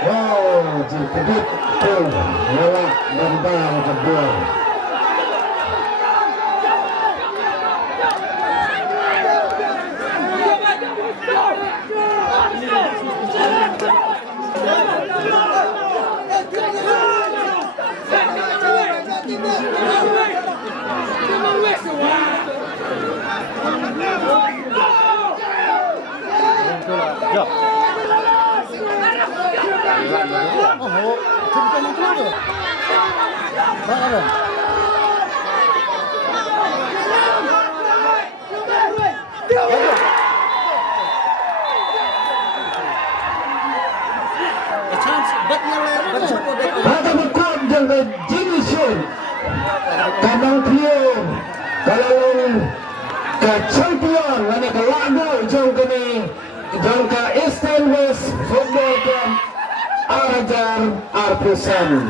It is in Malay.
Wow, jikabit po, wala ganda nakabuhay. Bata Kum dengan Jinison Nongthliew kalau ke champion mana ke lagu jauh kini jauh ke East and West Football Club Arjan Arpisan.